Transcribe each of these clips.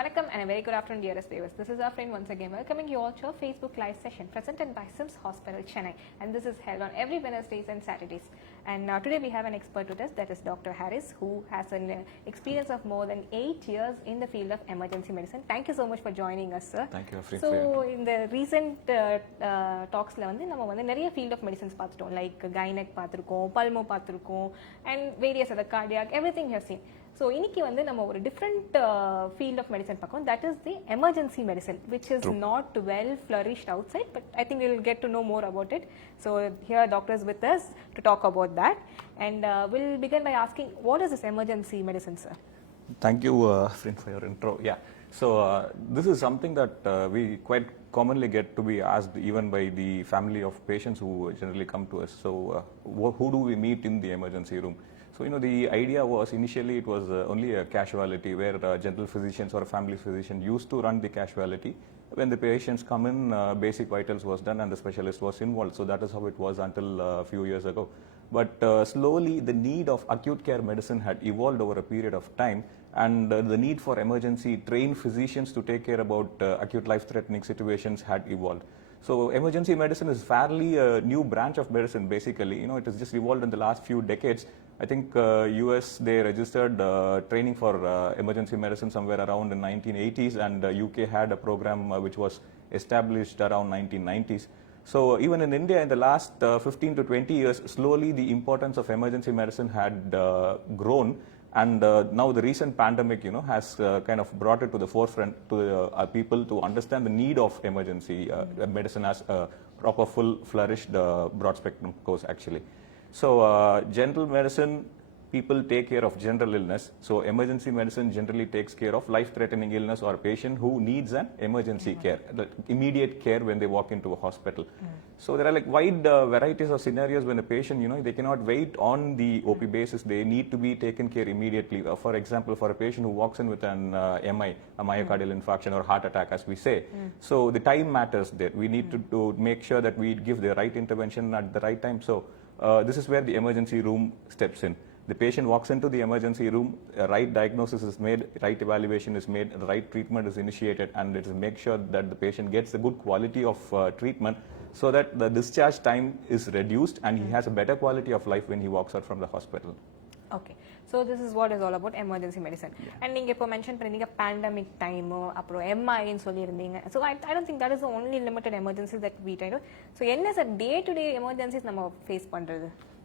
Vanakkam and a very good afternoon, dearest viewers. This is our friend once again welcoming you all to a Facebook Live session presented by SIMS Hospital, Chennai. And this is held on every Wednesdays and Saturdays. And today we have an expert with us, that is Dr. Harris, who has an experience of more than 8 years in the field of emergency medicine. Thank you so much for joining us, sir. Thank you. So, in the recent talks, we have field of medicines like gynec, pulmo, and various other cardiac, everything you have seen. So, இன்னைக்கு வந்து நம்ம ஒரு different field of medicine பார்க்கோம். That is the emergency medicine, which is not well flourished outside, but I think we'll get to know more about it. So, here doctor is with us to talk about that, and we'll begin by asking, what is this emergency medicine, sir? Thank you, friend, for your intro. Yeah. So, this is something that we quite commonly get to be asked even by the family of patients who generally come to us. So, who do we meet in the emergency room? So, the idea was initially it was only a casualty where general physicians or a family physician used to run the casualty. When the patients come in, basic vitals was done and the specialist was involved. So, that is how it was until a few years ago. But slowly the need of acute care medicine had evolved over a period of time, and the need for emergency trained physicians to take care about acute life-threatening situations had evolved. So emergency medicine is fairly a new branch of medicine basically. It has just evolved in the last few decades. I think US, they registered training for emergency medicine somewhere around the 1980s, and UK had a program which was established around 1990s. So even in India in the last 15 to 20 years, slowly the importance of emergency medicine had grown, and now the recent pandemic, has kind of brought it to the forefront to people to understand the need of emergency medicine as a proper, full, flourished, broad spectrum course actually. So general medicine, people take care of general illness. So emergency medicine generally takes care of life-threatening illness or a patient who needs an emergency care, immediate care when they walk into a hospital. So there are like wide varieties of scenarios when a patient, they cannot wait on the OP basis. They need to be taken care immediately. For example, for a patient who walks in with an MI, a myocardial infarction or heart attack, as we say. So the time matters there. We need to make sure that we give the right intervention at the right time. So this is where the emergency room steps in. The patient walks into the emergency room, a right diagnosis is made, right evaluation is made, the right treatment is initiated, and it is make sure that the patient gets a good quality of treatment so that the discharge time is reduced and he has a better quality of life when he walks out from the hospital. Okay. So this is what is all about emergency medicine. Yeah. And you mentioned pandemic time, MI so I don't think that is the only limited emergencies that we try to. So what is a day-to-day emergencies we face?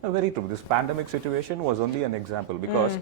Very true. This pandemic situation was only an example because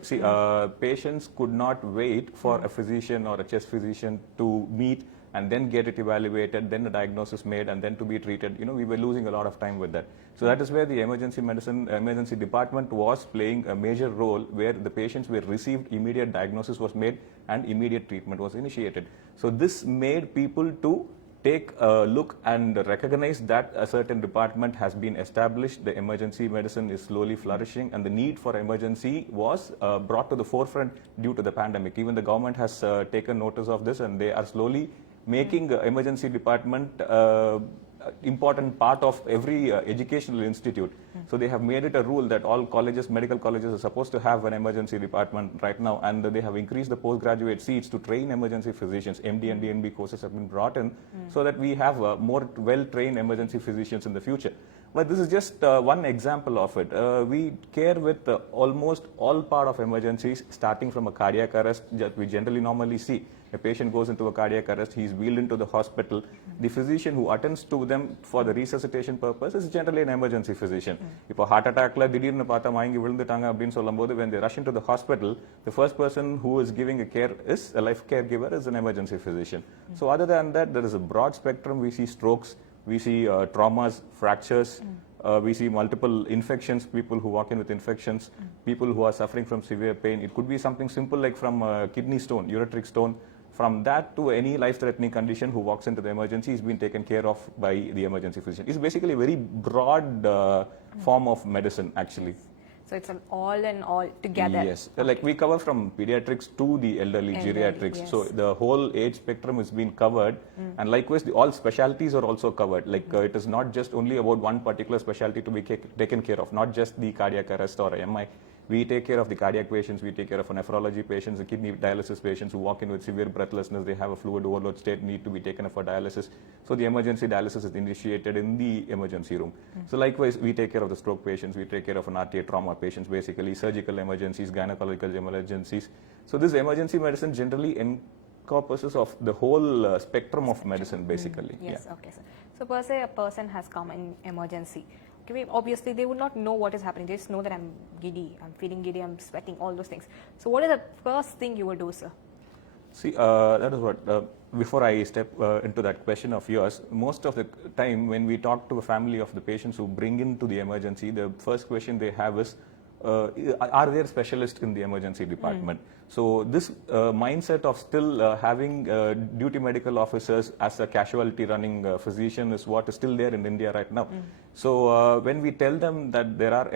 patients could not wait for a physician or a chest physician to meet and then get it evaluated, then the diagnosis made, and then to be treated. We were losing a lot of time with that. So that is where the emergency medicine, emergency department was playing a major role, where the patients were received, immediate diagnosis was made, and immediate treatment was initiated. So this made people to take a look and recognize that a certain department has been established, the emergency medicine is slowly flourishing, and the need for emergency was brought to the forefront due to the pandemic. Even the government has taken notice of this, and they are slowly making emergency department important part of every educational institute. So they have made it a rule that all colleges, medical colleges are supposed to have an emergency department right now, and they have increased the postgraduate seats to train emergency physicians. MD and DNB courses have been brought in so that we have more well-trained emergency physicians in the future. But this is just one example of it. We care with almost all part of emergencies, starting from a cardiac arrest that we generally normally see. A patient goes into a cardiac arrest, he is wheeled into the hospital. The physician who attends to them for the resuscitation purpose is generally an emergency physician. If a heart attack, when they rush into the hospital, the first person who is giving a care is a life caregiver, is an emergency physician. So other than that, there is a broad spectrum. We see strokes, we see traumas, fractures, we see multiple infections, people who walk in with infections, people who are suffering from severe pain. It could be something simple like from a kidney stone, ureteric stone. From that to any life-threatening condition who walks into the emergency is being taken care of by the emergency physician. It's basically a very broad form of medicine actually. So it's an all in all together. Yes, like we cover from pediatrics to the elderly geriatrics. Yes. So the whole age spectrum is being covered, and likewise all specialties are also covered. Like it is not just only about one particular specialty to be taken care of, not just the cardiac arrest or MI. We take care of the cardiac patients, we take care of nephrology patients, the kidney dialysis patients who walk in with severe breathlessness, they have a fluid overload state, need to be taken up for dialysis. So the emergency dialysis is initiated in the emergency room. So likewise, we take care of the stroke patients, we take care of an RTA trauma patients, basically surgical emergencies, gynecological emergencies. So this emergency medicine generally encompasses of the whole spectrum of medicine, basically. Yes, okay, sir. So per se, a person has come in emergency. Okay, obviously, they would not know what is happening. They just know that I'm giddy, I'm feeling giddy, I'm sweating, all those things. So what is the first thing you would do, sir? See, that is what, before I step into that question of yours, most of the time when we talk to a family of the patients who bring into the emergency, the first question they have is, are there specialists in the emergency department? So this mindset of still having duty medical officers as a casualty running physician is what is still there in India right now. So when we tell them that there are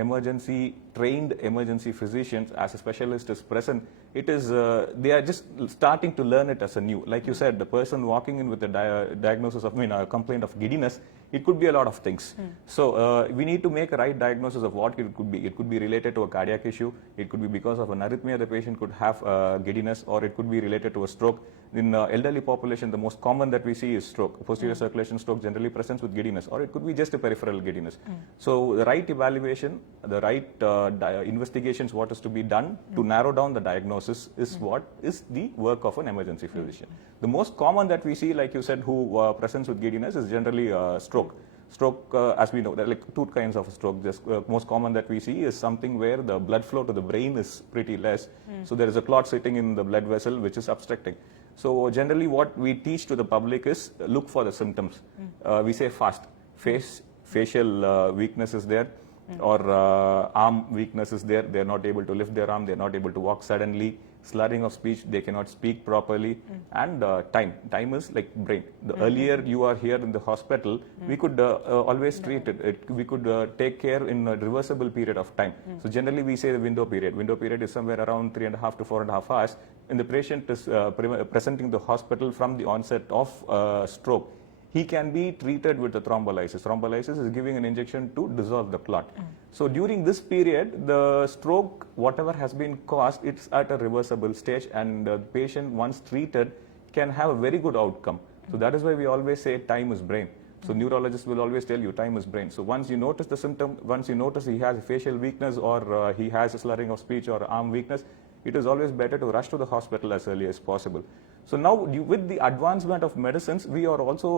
trained emergency physicians as a specialist is present, it is they are just starting to learn it as a new. Like you said, the person walking in with a diagnosis of, a complaint of giddiness, it could be a lot of things. So we need to make a right diagnosis of what it could be. It could be related to a cardiac issue. It could be because of an arrhythmia the patient could have giddiness, or it could be related to a stroke. In elderly population, the most common that we see is stroke. Posterior circulation stroke generally presents with giddiness, or it could be just a peripheral giddiness. So the right evaluation, the right investigations, what is to be done to narrow down the diagnosis is what is the work of an emergency physician. The most common that we see, like you said, who presents with giddiness is generally stroke. Stroke, as we know, there are like two kinds of stroke. The most common that we see is something where the blood flow to the brain is pretty less. So there is a clot sitting in the blood vessel which is obstructing. So generally what we teach to the public is look for the symptoms. We say fast. Facial weakness is there, or arm weakness is there. They are not able to lift their arm. They are not able to walk suddenly. Slurring of speech, they cannot speak properly. And time is like brain. The earlier you are here in the hospital, we could always treat it. We could take care in a reversible period of time. So generally we say the window period. Window period is somewhere around 3.5 to 4.5 hours. And the patient is presenting the hospital from the onset of stroke. He can be treated with the thrombolysis. Thrombolysis is giving an injection to dissolve the clot. So during this period, the stroke, whatever has been caused, it's at a reversible stage, and the patient, once treated, can have a very good outcome. So that is why we always say time is brain. So neurologists will always tell you time is brain. So once you notice the symptom, once you notice he has a facial weakness, or he has a slurring of speech or arm weakness, it is always better to rush to the hospital as early as possible. So now, with the advancement of medicines, we are also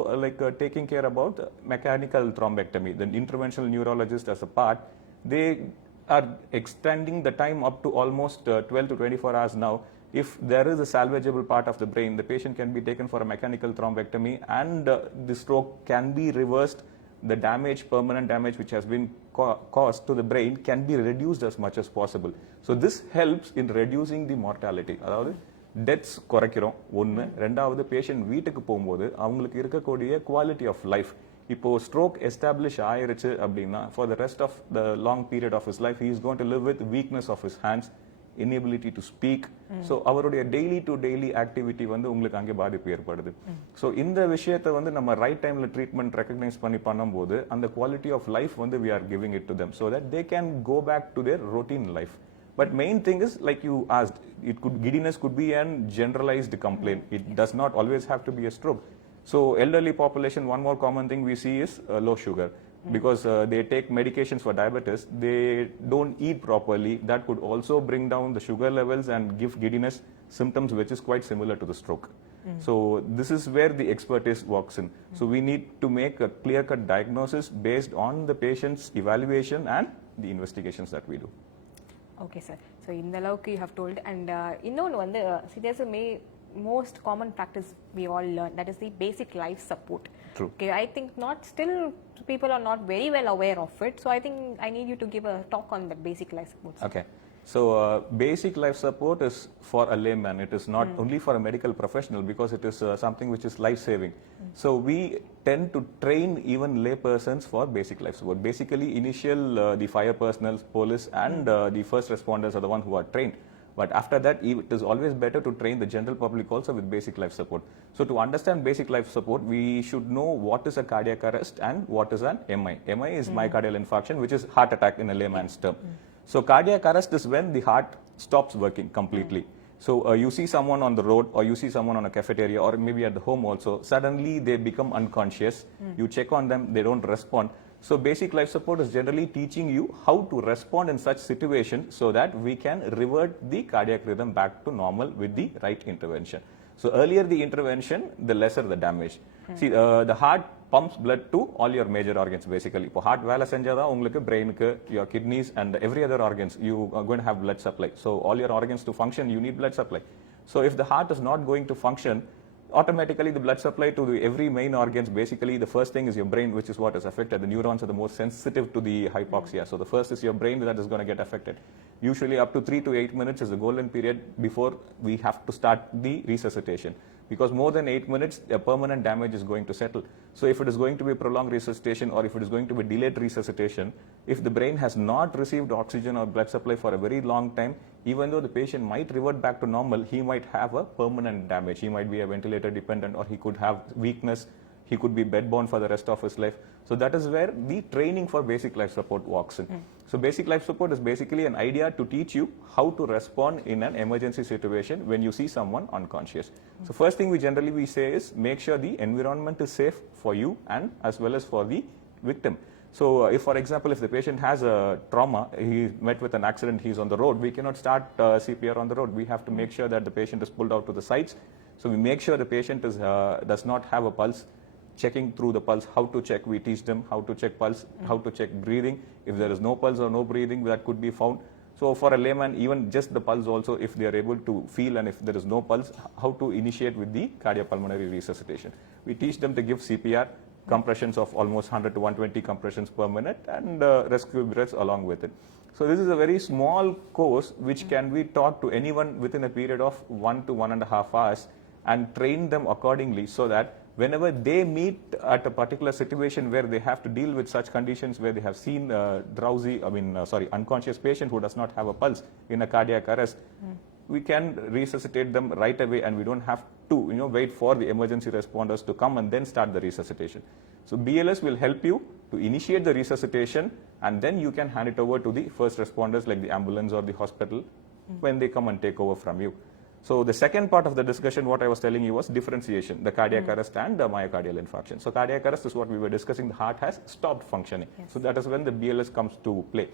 taking care about mechanical thrombectomy. The interventional neurologist as a part, they are extending the time up to almost 12 to 24 hours now. If there is a salvageable part of the brain, the patient can be taken for a mechanical thrombectomy, and the stroke can be reversed. The damage, permanent damage which has been caused to the brain, can be reduced as much as possible. So this helps in reducing the mortality. Deaths குறைக்கிறோம் ஒன்று. ரெண்டாவது, patient வீட்டுக்கு போகும்போது அவங்களுக்கு இருக்கக்கூடிய quality of life. இப்போ stroke establish ஆயிருச்சு அப்படின்னா, for the rest of the long period of his life, he is going to live with weakness of his hands, inability to speak. So அவருடைய டெய்லி டு டெய்லி ஆக்டிவிட்டி உங்களுக்கு அங்கே பாதிப்பு ஏற்படுது. So இந்த விஷயத்தை நம்ம ரைட் டைம்ல ட்ரீட்மெண்ட் ரெகக்னைஸ் பண்ணும்போது அந்த quality of life we are giving it to them so that they can go back to their routine life. But main thing is, like you asked, giddiness could be an generalized complaint. It does not always have to be a stroke. So elderly population, one more common thing we see is low sugar. Because they take medications for diabetes, they don't eat properly. That could also bring down the sugar levels and give giddiness symptoms, which is quite similar to the stroke. So this is where the expertise walks in. So we need to make a clear-cut diagnosis based on the patient's evaluation and the investigations that we do. Okay, sir. So in the அளவுக்கு you have told, and இன்னொன்று see, there's a most common practice we all learn, that is the basic life support. True. Okay, I think still people are not very well aware of it, so I think I need you to give a talk on that basic life support. Okay. So basic life support is for a layman. It is not only for a medical professional, because it is something which is life-saving. So we tend to train even lay persons for basic life support. Basically, the fire personnel, police, and the first responders are the ones who are trained. But after that, it is always better to train the general public also with basic life support. So to understand basic life support, we should know what is a cardiac arrest and what is an MI. MI is myocardial infarction, which is heart attack in a layman's term. So cardiac arrest is when the heart stops working completely. So you see someone on the road, or you see someone on a cafeteria, or maybe at the home also, suddenly they become unconscious. You check on them, they don't respond. So basic life support is generally teaching you how to respond in such situation so that we can revert the cardiac rhythm back to normal with the right intervention. So earlier the intervention, the lesser the damage. See, the heart pumps blood to all your major organs basically. இப்போ heart வேலை செஞ்சாதான் உங்களுக்கு brainக்கு, your kidneys and every other organs, you are going to have blood supply. So all your organs to function, you need blood supply. So if the heart is not going to function, automatically the blood supply to the every main organs, basically the first thing is your brain, which is what is affected. The neurons are the most sensitive to the hypoxia. So the first is your brain that is going to get affected. Usually up to 3 to 8 minutes is the golden period before we have to start the resuscitation. Because more than 8 minutes, a permanent damage is going to settle. So if it is going to be prolonged resuscitation, or if it is going to be delayed resuscitation, if the brain has not received oxygen or blood supply for a very long time, even though the patient might revert back to normal, he might have a permanent damage. He might be a ventilator dependent, or he could have weakness. He could be bedbound for the rest of his life. So that is where the training for basic life support walks in. So basic life support is basically an idea to teach you how to respond in an emergency situation when you see someone unconscious. So first thing we say is make sure the environment is safe for you and as well as for the victim. So if, for example, if the patient has a trauma, he met with an accident, he's on the road, we cannot start CPR on the road. We have to make sure that the patient is pulled out to the sides. So we make sure the patient is, does not have a pulse. Checking through the pulse, how to check, we teach them how to check pulse, how to check breathing. If there is no pulse or no breathing, that could be found. So for a layman, even just the pulse also, if they are able to feel, and if there is no pulse, how to initiate with the cardiopulmonary resuscitation. We teach them to give CPR, compressions of almost 100 to 120 compressions per minute, and rescue breaths along with it. So this is a very small course which can be taught to anyone within a period of 1 to 1.5 hours, and train them accordingly so that whenever they meet at a particular situation where they have to deal with such conditions, where they have seen unconscious patient who does not have a pulse in a cardiac arrest, we can resuscitate them right away, and we don't have to wait for the emergency responders to come and then start the resuscitation. So BLS will help you to initiate the resuscitation, and then you can hand it over to the first responders like the ambulance or the hospital when they come and take over from you. So the second part of the discussion, what I was telling you was differentiation, the cardiac arrest and the myocardial infarction. So cardiac arrest is what we were discussing. The heart has stopped functioning. Yes. So that is when the BLS comes to play.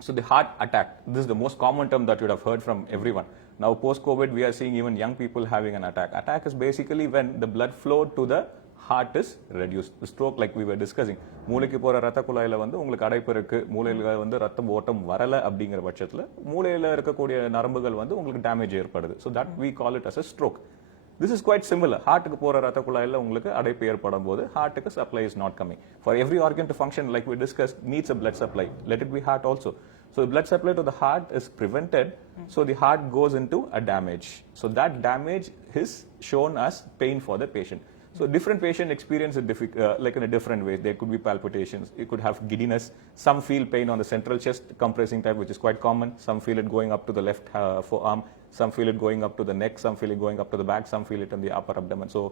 So the heart attack, this is the most common term that you would have heard from everyone. Now post-COVID, we are seeing even young people having an attack. Attack is basically when the blood flow to the heart is reduced. The stroke, like we were discussing, மூளைக்கு போற ரத்த குழாயில வந்து உங்களுக்கு அடைப்பு இருக்கு, மூளையில வந்து ரத்தம் ஓட்டம் வரல அப்படிங்கிற பட்சத்துல மூளையில இருக்கக்கூடிய நரம்புகள் வந்து உங்களுக்கு டேமேஜ் ஏற்படுது. So that we call it as a stroke. This is quite similar. ஹார்ட்டுக்கு போற ரத்த குழாயில உங்களுக்கு அடைப்பு ஏற்படும் போது ஹார்ட்டுக்கு supply is not coming. For every organ to function, like we discussed, needs a blood supply. Let it be heart also. So the blood supply to the heart is prevented, so the heart goes into a damage. So that damage is shown as pain for the patient. So different patient experience it like in a different way. There could be palpitations, it could have giddiness. Some feel pain on the central chest, compressing type, which is quite common. Some feel it going up to the left forearm. Some feel it going up to the neck. Some feel it going up to the back. Some feel it in the upper abdomen. So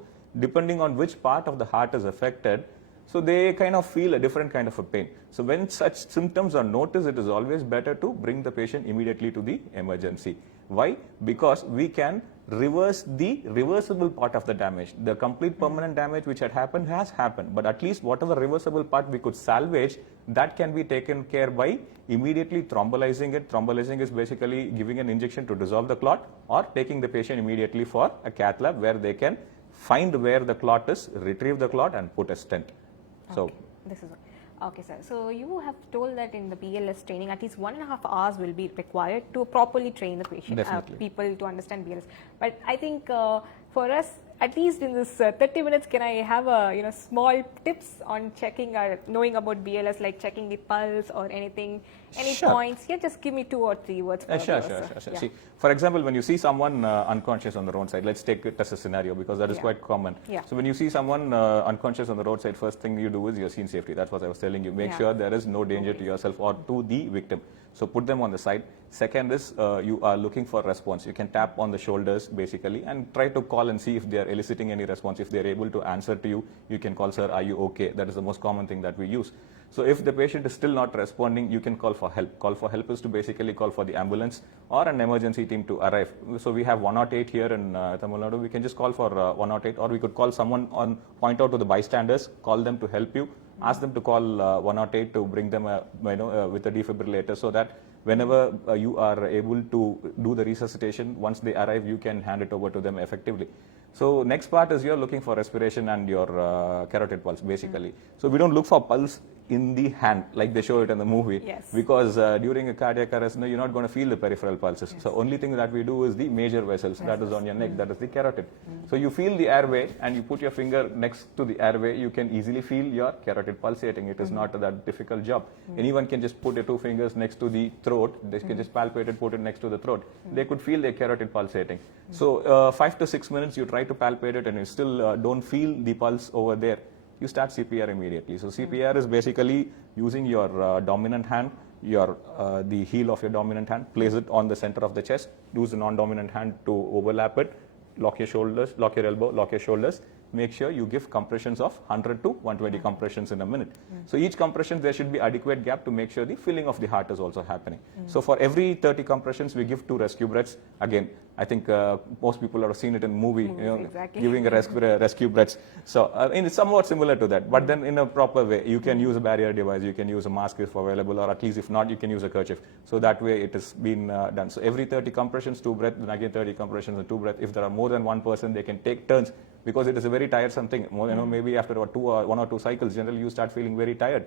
depending on which part of the heart is affected, so they kind of feel a different kind of a pain. So when such symptoms are noticed, it is always better to bring the patient immediately to the emergency. Why? Because we can reverse the reversible part of the damage. The complete permanent damage which had happened has happened, but at least whatever reversible part we could salvage, that can be taken care by immediately thrombolizing it. Thrombolizing is basically giving an injection to dissolve the clot, or taking the patient immediately for a cath lab where they can find where the clot is, retrieve the clot and put a stent. So this is okay, sir. So you have told that in the BLS training, at least 1.5 hours will be required to properly train the patient, people to understand BLS. But I think for us, at least in this 30 minutes, can I have a small tips on checking or knowing about BLS, like checking the pulse or anything, any points? Yeah, just give me 2 or 3 words. Sure. Yeah. See, for example, when you see someone unconscious on the roadside, let's take it as a scenario because that is quite common. Yeah. So when you see someone unconscious on the roadside, first thing you do is your scene safety. That's what I was telling you. Make sure there is no danger to yourself or to the victim. So put them on the side. Second is you are looking for response. You can tap on the shoulders basically and try to call and see if they are eliciting any response. If they are able to answer to you, you can call, sir, are you okay? That is the most common thing that we use. So if the patient is still not responding, you can call for help. Call for help is to basically call for the ambulance or an emergency team to arrive. So we have 108 here in Tamil Nadu. We can just call for 108, or we could call someone on, point out to the bystanders, call them to help you, ask them to call 108 to bring them with a defibrillator, so that whenever you are able to do the resuscitation, once they arrive, you can hand it over to them effectively. So next part is you're looking for respiration and your carotid pulse, basically. So we don't look for pulse in the hand like they show it in the movie, Yes. because during a cardiac arrest, you're not going to feel the peripheral pulses. Yes. So only thing that we do is the major vessels, that is on your neck, that is the carotid. So you feel the airway and you put your finger next to the airway, you can easily feel your carotid pulsating. It is not that difficult job. Anyone can just put your two fingers next to the throat, they can just palpate it, put it next to the throat. They could feel their carotid pulsating. So 5 to 6 minutes you try to palpate it and you still don't feel the pulse over there, you start CPR immediately. So CPR is basically using your dominant hand, the heel of your dominant hand, place it on the center of the chest, use the non-dominant hand to overlap it, lock your shoulders, lock your elbow, lock your shoulders. Make sure you give compressions of 100 to 120 compressions in a minute. So each compression, there should be adequate gap to make sure the filling of the heart is also happening. So for every 30 compressions, we give 2 rescue breaths. Again, I think most people have seen it in movie, Exactly. giving a rescue breaths. So it's somewhat similar to that, but then in a proper way. You can use a barrier device, you can use a mask if available, or at least if not, you can use a kerchief. So that way it has been done. So every 30 compressions, 2 breaths, then again 30 compressions and 2 breaths. If there are more than one person, they can take turns, because it is a very tiresome thing. Maybe after 1 or 2 cycles, generally you start feeling very tired.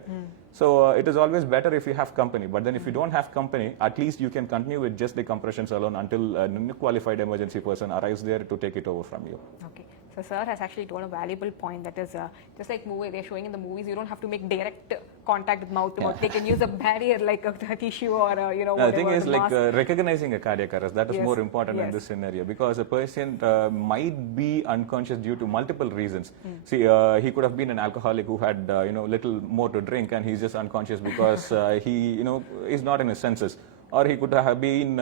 So it is always better if you have company. But then if you don't have company, at least you can continue with just the compressions alone until a qualified emergency person arrives there to take it over from you. Okay. So sir has actually told a valuable point, that is just like movie they're showing in the movies, you don't have to make direct contact with mouth to mouth. They can use a barrier like a tissue or whatever. The thing is, like mask. recognizing a cardiac arrest, that is Yes. more important in Yes. this scenario, because a patient might be unconscious due to multiple reasons. See, he could have been an alcoholic who had little more to drink, and he's just unconscious because he is not in his senses. Or he could have been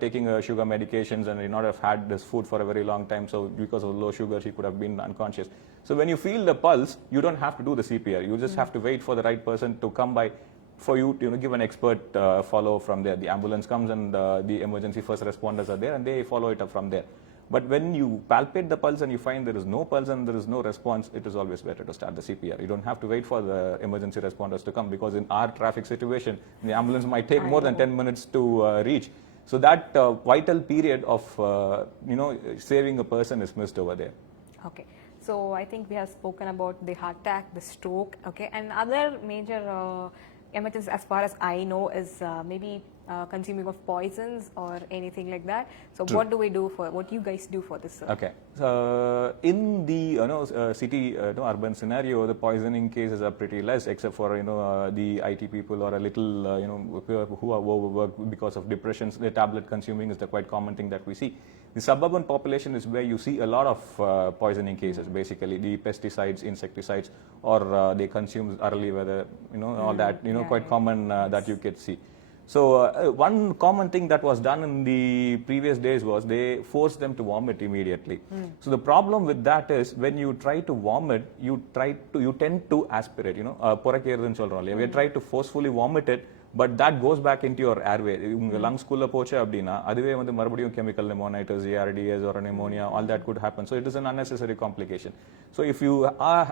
taking sugar medications and he not have had this food for a very long time. So because of low sugar, he could have been unconscious. So when you feel the pulse, you don't have to do the CPR. You just have to wait for the right person to come by for you to give an expert follow from there. The ambulance comes and the emergency first responders are there and they follow it up from there. But when you palpate the pulse and you find there is no pulse and there is no response, it is always better to start the CPR. You don't have to wait for the emergency responders to come, because in our traffic situation, the ambulance might take more than 10 minutes to reach. So that vital period of saving a person is missed over there. Okay. So I think we have spoken about the heart attack, the stroke, okay, and other major emergencies, as far as I know, is maybe consuming of poisons or anything like that. So True. what do you guys do for this, sir? Okay. So in the city urban scenario, the poisoning cases are pretty less, except for the IT people or a little who are overworked because of depressions. The tablet consuming is the quite common thing that we see. The suburban population is where you see a lot of poisoning cases. Basically, the pesticides, insecticides, or they consume early weather, all that, quite common that you could see. So one common thing that was done in the previous days was they forced them to vomit immediately. So the problem with that is when you try to vomit, you tend to aspirate, புறக்கேறுதுன்னு சொல்றோம் இல்லையா. We try to forcefully vomit it, but that goes back into your airway. உங்க lungs குள்ள போச்சு அப்படினா அதுவே வந்து மறுபடியும் chemical pneumonitis, ARDS or pneumonia, all that could happen. So it is an unnecessary complication. So if you are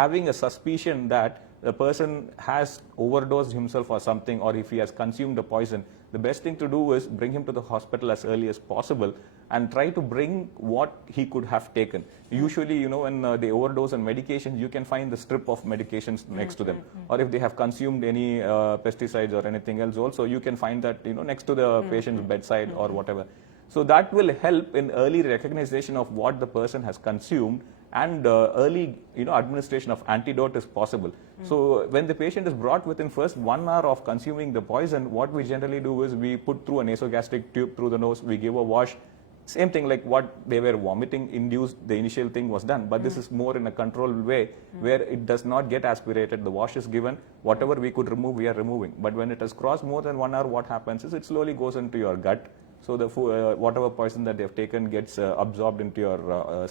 having a suspicion that the person has overdosed himself or something, or if he has consumed a poison, the best thing to do is bring him to the hospital as early as possible and try to bring what he could have taken. Usually, when they overdose on medications, you can find the strip of medications next to them. Or if they have consumed any pesticides or anything else also, you can find that next to the patient's bedside or whatever. So that will help in early recognition of what the person has consumed, and early administration of antidote is possible. So when the patient is brought within first 1 hour of consuming the poison, what we generally do is we put through a nasogastric tube through the nose, we give a wash. Same thing like what they were vomiting induced, the initial thing was done, but this is more in a controlled way where it does not get aspirated. The wash is given, whatever we could remove, we are removing. But when it has crossed more than 1 hour, what happens is it slowly goes into your gut. So the whatever poison that they have taken gets absorbed into your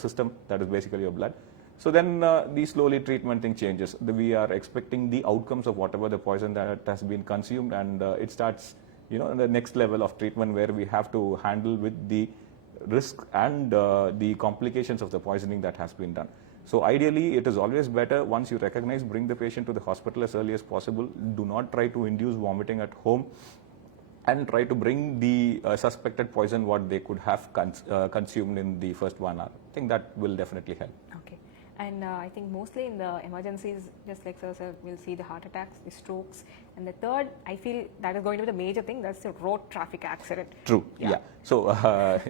system, that is basically your blood. So then the slowly treatment thing changes. We are expecting the outcomes of whatever the poison that has been consumed, and it starts, the next level of treatment where we have to handle with the risk and the complications of the poisoning that has been done. So ideally, it is always better once you recognize, bring the patient to the hospital as early as possible. Do not try to induce vomiting at home, and try to bring the suspected poison what they could have consumed in the first 1 hour. I think that will definitely help. Okay. And I think mostly in the emergencies, just like sir said, we'll see the heart attacks, the strokes, and the third, I feel that is going to be the major thing, that's the road traffic accident. True, yeah. So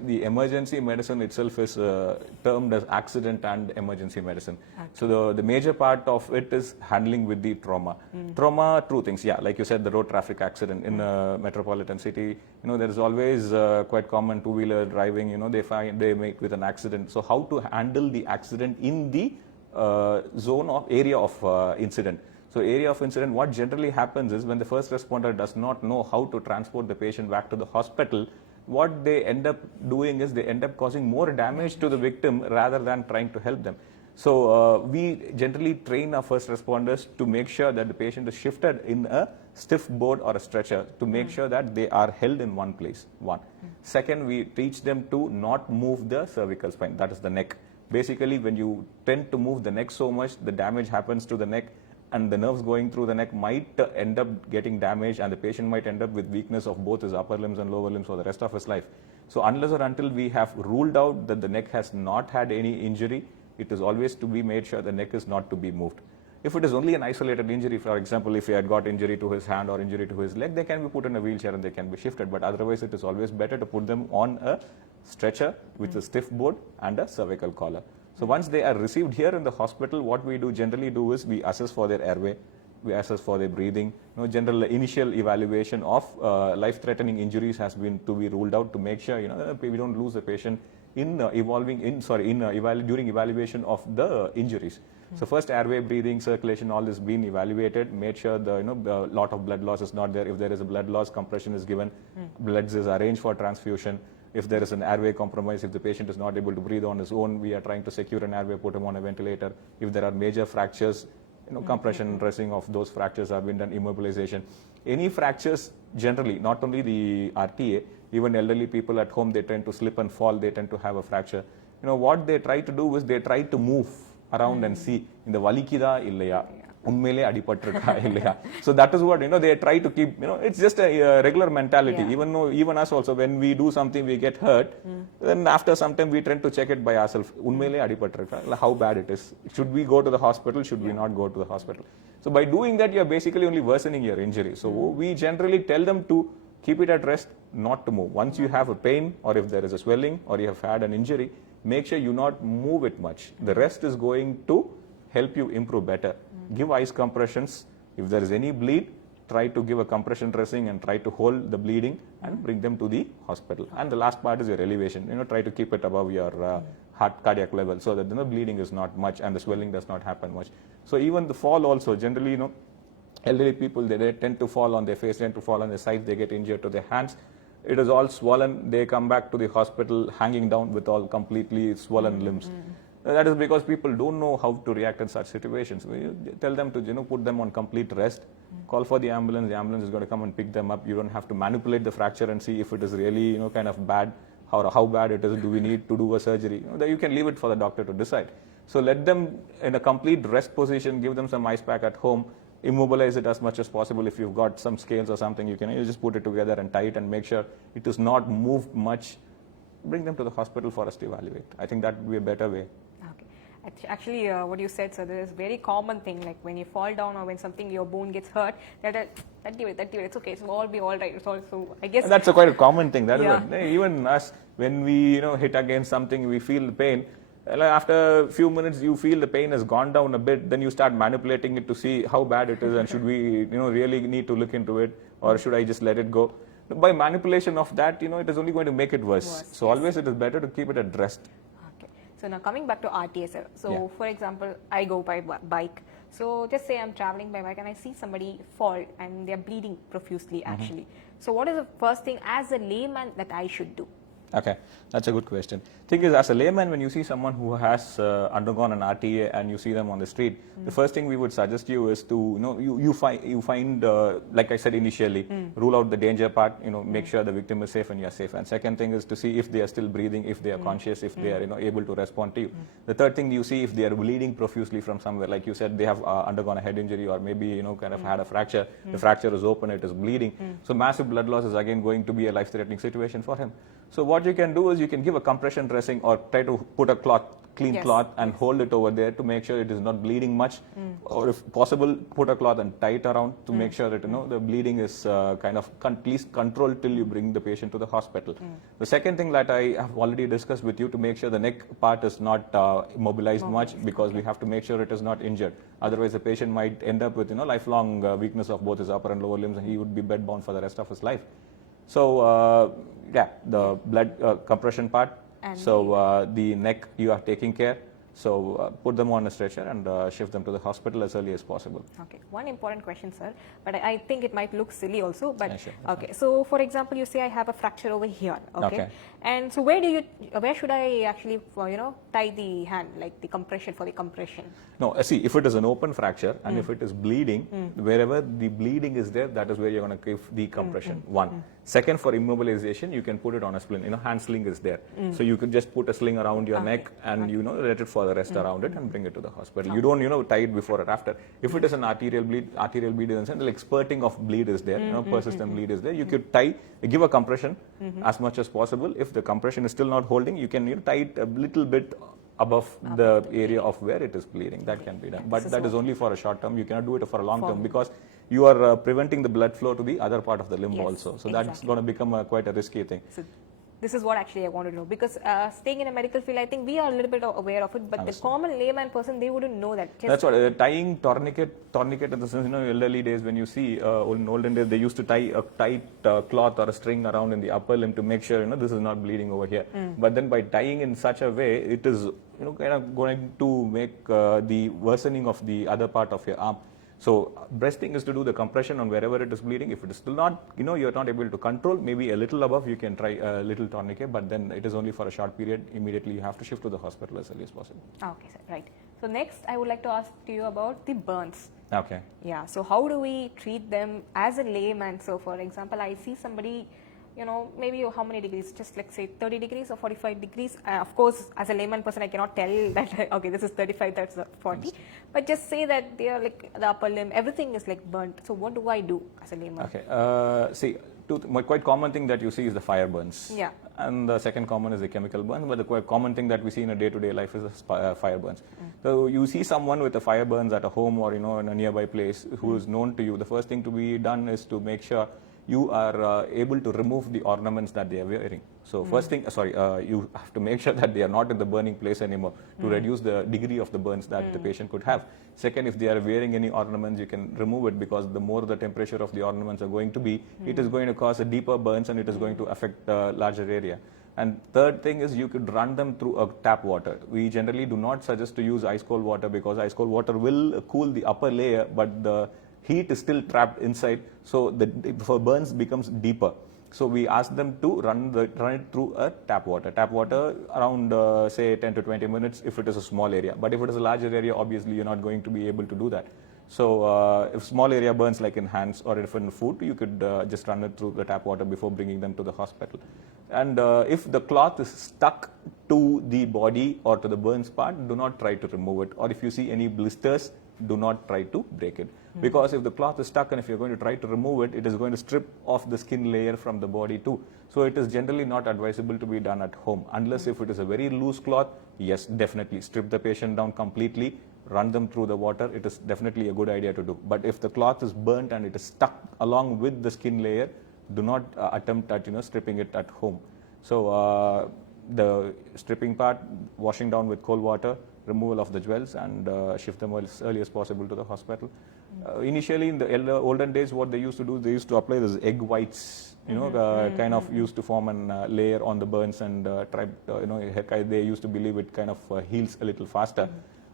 the emergency medicine itself is termed as accident and emergency medicine. Okay. So the major part of it is handling with the trauma. Trauma, true things, yeah, like you said, the road traffic accident in a metropolitan city, there is always quite common two-wheeler driving, they meet with an accident. So how to handle the accident in the zone of area of incident. So area of incident, what generally happens is when the first responder does not know how to transport the patient back to the hospital, what they end up doing is they end up causing more damage to the victim rather than trying to help them. So we generally train our first responders to make sure that the patient is shifted in a stiff board or a stretcher to make sure that they are held in one place. Second, we teach them to not move the cervical spine, that is the neck. Basically, when you tend to move the neck so much, the damage happens to the neck, and the nerves going through the neck might end up getting damaged, and the patient might end up with weakness of both his upper limbs and lower limbs for the rest of his life. So unless or until we have ruled out that the neck has not had any injury, it is always to be made sure the neck is not to be moved. If it is only an isolated injury, for example, if he had got injury to his hand or injury to his leg, they can be put in a wheelchair and they can be shifted. But otherwise, it is always better to put them on a stretcher with a stiff board and a cervical collar. So once they are received here in the hospital, what we generally do is we assess for their airway, we assess for their breathing. General initial evaluation of life-threatening injuries has been to be ruled out to make sure we don't lose the patient during evaluation of the injuries. So first airway, breathing, circulation, all this been evaluated, made sure the lot of blood loss is not there. If there is a blood loss, compression is given, bloods is arranged for transfusion. If there is an airway compromise, if the patient is not able to breathe on his own, we are trying to secure an airway, put him on a ventilator. If there are major fractures, compression, dressing of those fractures have been done, immobilization. Any fractures, generally, not only the RTA, even elderly people at home, they tend to slip and fall, they tend to have a fracture. What they try to do is they try to move around and see, in the valikida illaya, unmele adipatrukka illaya. So that is what, they try to keep, it's just a regular mentality. Yeah. Even us also, when we do something, we get hurt, then after some time we tend to check it by ourselves. Unmele adipatrukka, how bad it is. Should we go to the hospital? Should we not go to the hospital? So by doing that, you're basically only worsening your injury. So we generally tell them to keep it at rest, not to move. Once you have a pain, or if there is a swelling, or you have had an injury, make sure you not move it much. The rest is going to help you improve better. Give ice compressions. If there is any bleed, try to give a compression dressing and try to hold the bleeding and bring them to the hospital. And the last part is your elevation. Try to keep it above your heart cardiac level so that the bleeding is not much and the swelling does not happen much. So even the fall also, generally, elderly people, they tend to fall on their face, tend to fall on their sides, they get injured to their hands. It is all swollen. They come back to the hospital hanging down with all completely swollen limbs. That is because people don't know how to react in such situations. We tell them to put them on complete rest, call for the ambulance is going to come and pick them up. You don't have to manipulate the fracture and see if it is really kind of bad, how bad it is, do we need to do a surgery. You can leave it for the doctor to decide. So let them in a complete rest position, give them some ice pack at home, immobilize it as much as possible. If you've got some scales or something, you just put it together and tie it and make sure it is not moved much. Bring them to the hospital for us to evaluate. I think that would be a better way. Okay. Actually, what you said, sir, there is a very common thing, like when you fall down or when your bone gets hurt, that it's okay, so all be all right. It's also, I guess. And that's quite a common thing. That is what, even us, when we hit against something, we feel the pain. After a few minutes, you feel the pain has gone down a bit. Then you start manipulating it to see how bad it is and should we, really need to look into it, or should I just let it go? By manipulation of that, it is only going to make it worse. So always it is better to keep it at rest. Okay. So now coming back to RTA, sir. So for example, I go by bike. So just say I'm traveling by bike and I see somebody fall and they're bleeding profusely actually. So what is the first thing as a layman that I should do? Okay, that's a good question. Thing is, as a layman, when you see someone who has undergone an RTA and you see them on the street, the first thing we would suggest you is to, you find like I said initially, rule out the danger part, make sure the victim is safe and you're safe. And second thing is to see if they are still breathing, if they are conscious, if they are, able to respond to you. The third thing you see if they are bleeding profusely from somewhere, like you said, they have undergone a head injury or maybe, kind of had a fracture. The fracture is open, it is bleeding. So massive blood loss is again going to be a life-threatening situation for him. So what you can do is you can give a compression dressing or try to put a clean cloth and hold it over there to make sure it is not bleeding much, or if possible put a cloth and tie it around to make sure that the bleeding is kind of at least controlled till you bring the patient to the hospital. The second thing that I have already discussed with you, to make sure the neck part is not immobilized much, because we have to make sure it is not injured. Otherwise the patient might end up with lifelong weakness of both his upper and lower limbs, and he would be bedbound for the rest of his life. So the blood compression part. And so the neck you are taking care. So put them on a stretcher and shift them to the hospital as early as possible. Okay, one important question, sir, but I think it might look silly also. But yeah, sure. Okay, so for example, you say I have a fracture over here. Okay. And so where should I actually tie the hand, like the compression for the compression? No, see, if it is an open fracture and if it is bleeding, wherever the bleeding is there, that is where you're going to give the compression. One. Second, for immobilization, you can put it on a sling. Hand sling is there. So you could just put a sling around your neck and, let it for the rest around it and bring it to the hospital. You don't, tie it before or after. If it is an arterial bleed in the sense, like spurting of bleed is there, persistent bleed is there, you could give a compression as much as possible. If the compression is still not holding, you can tie it a little bit above the area of where it is bleeding. That can be done. But that is only for a short term. You cannot do it for a long term, because you are preventing the blood flow to the other part of the limb also. So that's going to become quite a risky thing. So this is what actually I want to know, because staying in a medical field, I think we are a little bit aware of it, but the common layman person, they wouldn't know that. That's what tying tourniquet in the sense, elderly days, when you see in olden days, they used to tie a tight cloth or a string around in the upper limb to make sure this is not bleeding over here. But then by tying in such a way, it is kind of going to make the worsening of the other part of your arm. So best thing is to do the compression on wherever it is bleeding. If it is still not, you're not able to control, maybe a little above, you can try a little tourniquet, but then it is only for a short period. Immediately you have to shift to the hospital as early as possible. Okay, sir, right. So next, I would like to ask to you about the burns. Okay. Yeah, so how do we treat them as a layman? So for example, I see somebody, maybe how many degrees, just let's say 30 degrees or 45 degrees. Of course, as a layman person, I cannot tell that, okay, this is 35, that's 40. But just say that they are like the upper limb, everything is like burnt. So what do I do as a layman? Okay, see, quite common thing that you see is the fire burns. Yeah. And the second common is the chemical burn, but the quite common thing that we see in a day-to-day life is the fire burns. So you see someone with a fire burns at a home or, in a nearby place who is known to you, the first thing to be done is to make sure you are able to remove the ornaments that they are wearing. So first thing, you have to make sure that they are not in the burning place anymore to reduce the degree of the burns that the patient could have. Second, if they are wearing any ornaments, you can remove it, because the more the temperature of the ornaments are going to be, it is going to cause a deeper burns and it is going to affect a larger area. And third thing is you could run them through a tap water. We generally do not suggest to use ice cold water, because ice cold water will cool the upper layer, but the heat is still trapped inside, so the burns becomes deeper. So we ask them to run it through a tap water. Tap water around say 10 to 20 minutes if it is a small area. But if it is a larger area, obviously you're not going to be able to do that. So if small area burns like in hands or if in foot, you could just run it through the tap water before bringing them to the hospital. And if the cloth is stuck to the body or to the burns part, do not try to remove it. Or if you see any blisters, do not try to break it. Because if the cloth is stuck and if you're going to try to remove it, it is going to strip off the skin layer from the body too. So it is generally not advisable to be done at home. Unless if it is a very loose cloth, yes, definitely strip the patient down completely, run them through the water. It is definitely a good idea to do. But if the cloth is burnt and it is stuck along with the skin layer, do not attempt at stripping it at home. So the stripping part, washing down with cold water, removal of the jewels, and shift them as early as possible to the hospital. Initially, in the olden days, what they used to do, they used to apply those egg whites, kind of used to form a layer on the burns, and they used to believe it kind of heals a little faster.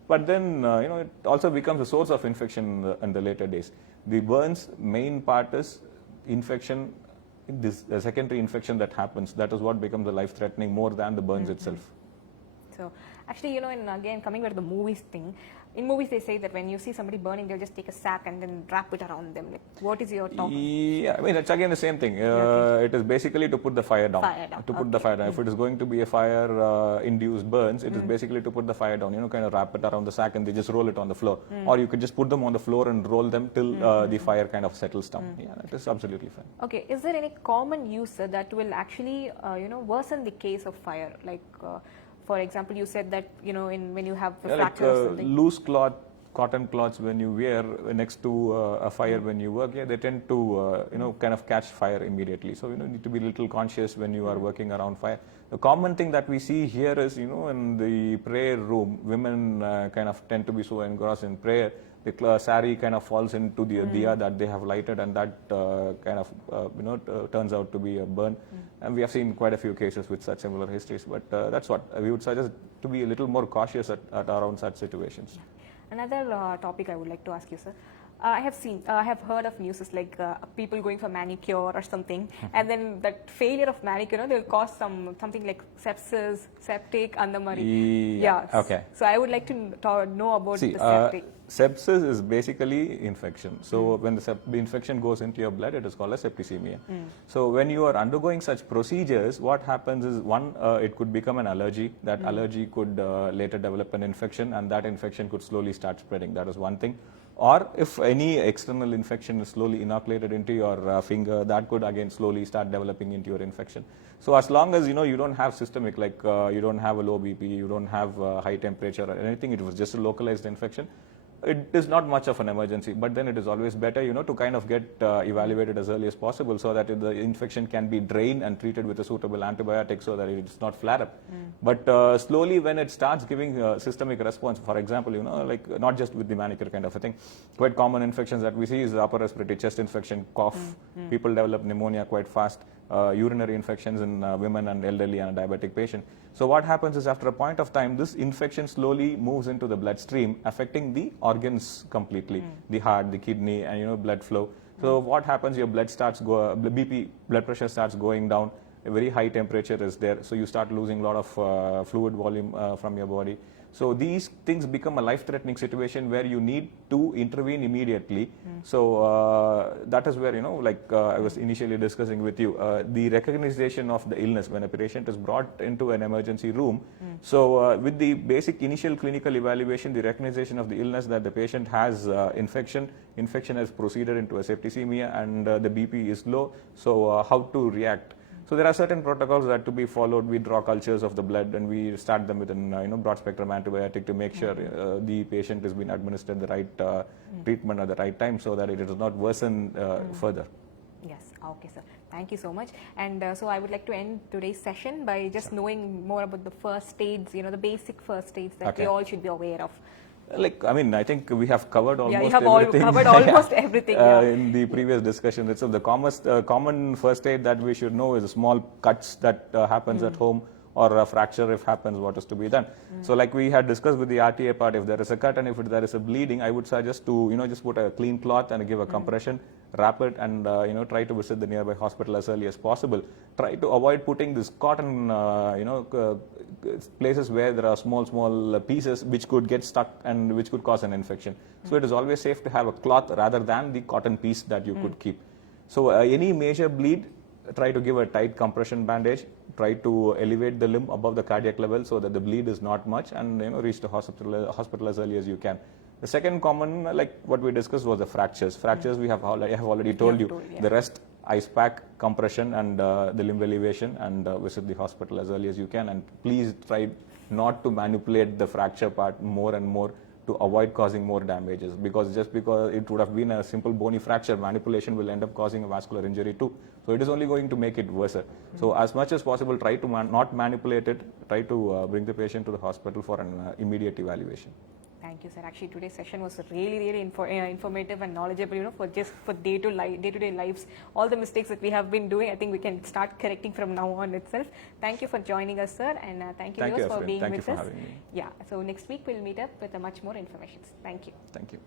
But then, it also becomes a source of infection in the later days. The burns main part is infection this secondary infection that happens, that is what becomes the life-threatening more than the burns itself. So actually, and again, coming back to the movies thing, in movies they say that when you see somebody burning, they'll just take a sack and then wrap it around them. Like, what is your talk? Yeah, I mean, it's again the same thing. It is basically to put the fire down. To put the fire down. If it is going to be a fire-induced burns, it is basically to put the fire down. Kind of wrap it around the sack and they just roll it on the floor. Or you could just put them on the floor and roll them till the fire kind of settles down. Yeah, that is absolutely fine. Okay, is there any common use that will actually, worsen the case of fire? Like, for example, you said that, when you have a fracture or something. Loose cloth, cotton cloths when you wear next to a fire when you work, they tend to, kind of catch fire immediately. So, you need to be a little conscious when you are working around fire. The common thing that we see here is, in the prayer room, women kind of tend to be so engrossed in prayer. The sari kind of falls into the diya that they have lighted, and that kind of turns out to be a burn. And we have seen quite a few cases with such similar histories. But that's what we would suggest, to be a little more cautious at around such situations. Another topic I would like to ask you, sir. I have heard of news like people going for manicure or something, and then that failure of manicure, they'll cause something like sepsis, septic, and the money. Yeah. Okay. So I would like to know about the septic. Sepsis is basically infection. So when the infection goes into your blood, it is called as septicemia. So when you are undergoing such procedures, what happens is, one, it could become an allergy. That allergy could later develop an infection, and that infection could slowly start spreading. That is one thing. Or if any external infection is slowly inoculated into your finger, that could again slowly start developing into your infection. So as long as you don't have systemic, like you don't have a low BP, you don't have high temperature or anything, it was just a localized infection, it is not much of an emergency. But then it is always better, to kind of get evaluated as early as possible, so that the infection can be drained and treated with a suitable antibiotic, so that it does not flare up. But slowly, when it starts giving a systemic response, for example, like not just with the manicure kind of a thing, quite common infections that we see is the upper respiratory chest infection, cough. People develop pneumonia quite fast. Urinary infections in women and elderly and diabetic patient. So what happens is, after a point of time, this infection slowly moves into the bloodstream, affecting the organs completely, the heart, the kidney, and blood flow. So what happens? Your blood pressure starts going down. A very high temperature is there, so you start losing a lot of fluid volume from your body. So these things become a life-threatening situation where you need to intervene immediately. So that is where, like I was initially discussing with you, the recognition of the illness when a patient is brought into an emergency room. So with the basic initial clinical evaluation, the recognition of the illness that the patient has infection has proceeded into a septicemia, and the BP is low. So how to react? So there are certain protocols that to be followed. We draw cultures of the blood and we start them with an broad spectrum antibiotic to make sure the patient has been administered the right treatment at the right time, so that it does not worsen further. Yes. Okay, sir. Thank you so much. And so I would like to end today's session by just knowing more about the first aids, the basic first aids that we all should be aware of. I think we have covered almost you have everything. covered almost everything. In the previous discussion. So the common first aid that we should know is small cuts that happens at home, or a fracture if happens, what is to be done. So like we had discussed with the RTA part, if there is a cut and if there is a bleeding, I would suggest to, just put a clean cloth and give a compression, wrap it, and try to visit the nearby hospital as early as possible. Try to avoid putting this cotton, places where there are small pieces which could get stuck and which could cause an infection. So it is always safe to have a cloth rather than the cotton piece that you could keep. So any major bleed, try to give a tight compression bandage, try to elevate the limb above the cardiac level so that the bleed is not much, and reach the hospital as early as you can. The second common, like what we discussed, was the fractures. Fractures, I have already told you. The rest, ice pack, compression, and the limb elevation, and visit the hospital as early as you can. And please try not to manipulate the fracture part more and more to avoid causing more damages, because just because it would have been a simple bony fracture, manipulation will end up causing a vascular injury too. So it is only going to make it worse. So as much as possible, try to not manipulate it. Try to bring the patient to the hospital for an immediate evaluation. Thank you, sir. Actually, today's session was really informative and knowledgeable, for day-to-day lives. All the mistakes that we have been doing, I think we can start correcting from now on itself. Thank you for joining us, sir, and thank you for being with us. Thank you for having me. Yeah, so next week we'll meet up with much more information. Thank you. Thank you.